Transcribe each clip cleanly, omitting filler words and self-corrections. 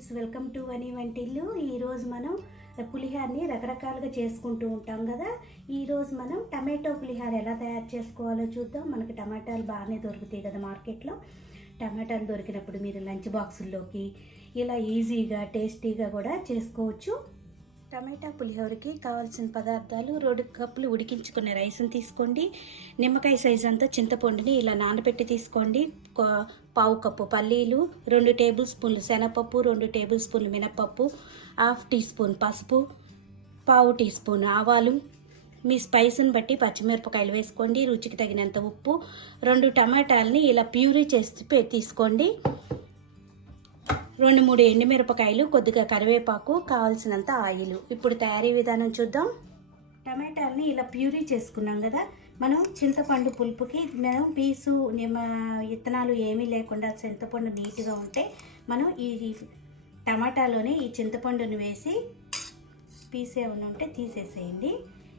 Friends, welcome to వని వంటిల్లు. ఈరోజు మనం పులిహోరని రకరకాలుగా చేసుకుంటూ ఉంటాం కదా. ఈరోజు మనం టమాటో పులిహోర ఎలా తయారు చేసుకోవాలో చూద్దాం. మనకి టమాటాలు బాగానే దొరుకుతాయి కదా మార్కెట్లో. టమాటాలు దొరికినప్పుడు మీరు లంచ్ బాక్సుల్లోకి ఇలా ఈజీగా టేస్టీగా కూడా చేసుకోవచ్చు. టమాటా పులిహోరకి కావాల్సిన పదార్థాలు: 2 కప్పులు ఉడికించుకునే రైస్ని తీసుకోండి. నిమ్మకాయ సైజ్ అంతా చింతపండుని ఇలా నానబెట్టి తీసుకోండి. పావు కప్పు పల్లీలు, 2 టేబుల్ స్పూన్లు శనగపప్పు, 2 టేబుల్ స్పూన్లు మినపప్పు, 1/2 టీ స్పూన్ పసుపు, పావు టీ స్పూన్ ఆవాలు, మీ స్పైస్ని బట్టి పచ్చిమిరపకాయలు వేసుకోండి, రుచికి తగినంత ఉప్పు, 2 టమాటాలని ఇలా ప్యూరీ చేసి తీసుకోండి, 2-3 ఎండుమిరపకాయలు, కొద్దిగా కరివేపాకు, కావాల్సినంత ఆయిల్. ఇప్పుడు తయారీ విధానం చూద్దాం. టమాటాలని ఇలా ప్యూరీ చేసుకున్నాం కదా. మనం చింతపండు పులుపుకి మనం పీసు విత్తనాలు ఏమీ లేకుండా చింతపండు నీట్గా ఉంటే మనం ఈ టమాటాలోనే ఈ చింతపండుని వేసి పీస్ ఏమైనా ఉంటే తీసేసేయండి.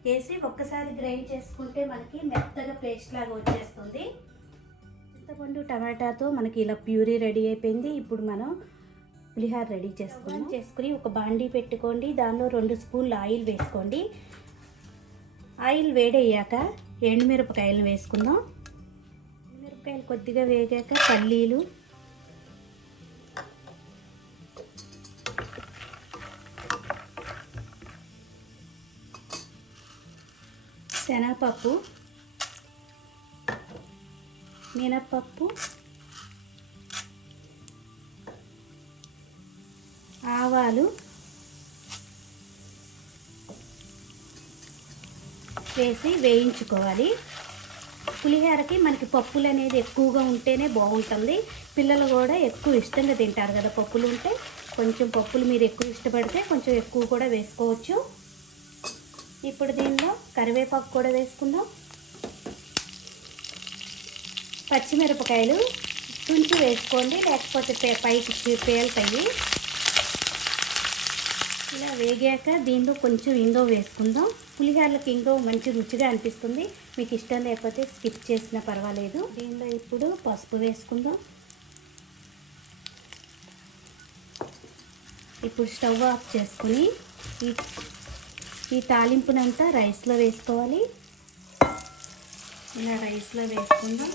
వేసి ఒక్కసారి గ్రైండ్ చేసుకుంటే మనకి మెత్తగా పేస్ట్ లాగా వచ్చేస్తుంది. చింతపండు టమాటాతో మనకి ఇలా ప్యూరీ రెడీ అయిపోయింది. ఇప్పుడు మనం పులిహోర రెడీ చేసుకుని ఒక బాండీ పెట్టుకోండి. దానిలో 2 స్పూన్లు ఆయిల్ వేసుకోండి. ఆయిల్ వేడయ్యాక ఎండుమిరపకాయలను వేసుకుందాం. ఎండుమిరపకాయలు కొద్దిగా వేగాక పల్లీలు, శనగపప్పు, మినపప్పు, ఆవాలు వేసి వేయించుకోవాలి. పులిహోరకి మనకి పప్పులు అనేది ఎక్కువగా ఉంటేనే బాగుంటుంది. పిల్లలు కూడా ఎక్కువ ఇష్టంగా తింటారు కదా పప్పులు ఉంటే. కొంచెం పప్పులు మీరు ఎక్కువ ఇష్టపడితే కొంచెం ఎక్కువ కూడా వేసుకోవచ్చు. ఇప్పుడు దీనిలో కరివేపాకు కూడా వేసుకుందాం. పచ్చిమిరపకాయలు తుంచి వేసుకోండి, లేకపోతే పైకి పేలుతాయి. ఇలా వేగాక దీనిలో కొంచెం ఇంగువ వేసుకుందాం. పులిహోరలకు ఇంగువ మంచి రుచిగా అనిపిస్తుంది. మీకు ఇష్టం లేకపోతే స్కిప్ చేసినా పర్వాలేదు. దీనిలో ఇప్పుడు పసుపు వేసుకుందాం. ఇప్పుడు స్టవ్ ఆఫ్ చేసుకుని ఈ తాలింపునంతా రైస్లో వేసుకోవాలి. ఇలా రైస్లో వేసుకుందాం.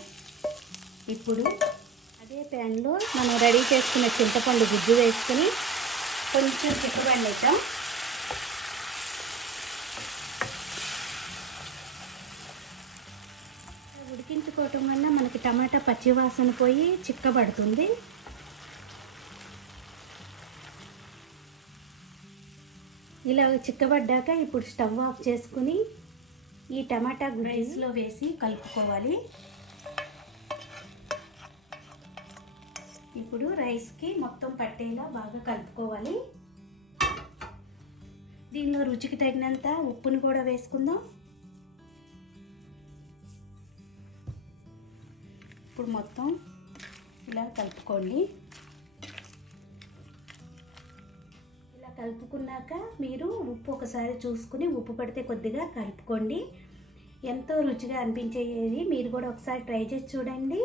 ఇప్పుడు అదే ప్యాన్లో మనం రెడీ చేసుకున్న చింతపండు గుజ్జు వేసుకుని కొంచెం చిక్కబడిద్దాం. ఉడికించుకోవటం వల్ల మనకి టమాటా పచ్చివాసన పోయి చిక్కబడుతుంది. ఇలా చిక్కబడ్డాక ఇప్పుడు స్టవ్ ఆఫ్ చేసుకుని ఈ టమాటా రైస్లో వేసి కలుపుకోవాలి. ఇప్పుడు రైస్కి మొత్తం పట్టేలా బాగా కలుపుకోవాలి. దీనిలో రుచికి తగినంత ఉప్పుని కూడా వేసుకుందాం. ఇప్పుడు మొత్తం ఇలా కలుపుకోండి. ఇలా కలుపుకున్నాక మీరు ఉప్పు ఒకసారి చూసుకుని ఉప్పు పడితే కొద్దిగా కలుపుకోండి. ఎంతో రుచిగా అనిపించేది. మీరు కూడా ఒకసారి ట్రై చేసి చూడండి.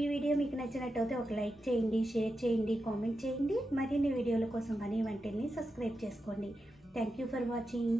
ఈ వీడియో మీకు నచ్చినట్టయితే ఒక లైక్ చేయండి, షేర్ చేయండి, కామెంట్ చేయండి. మరిన్ని వీడియోల కోసం వని వంటిల్ని సబ్స్క్రైబ్ చేసుకోండి. Thank you for watching.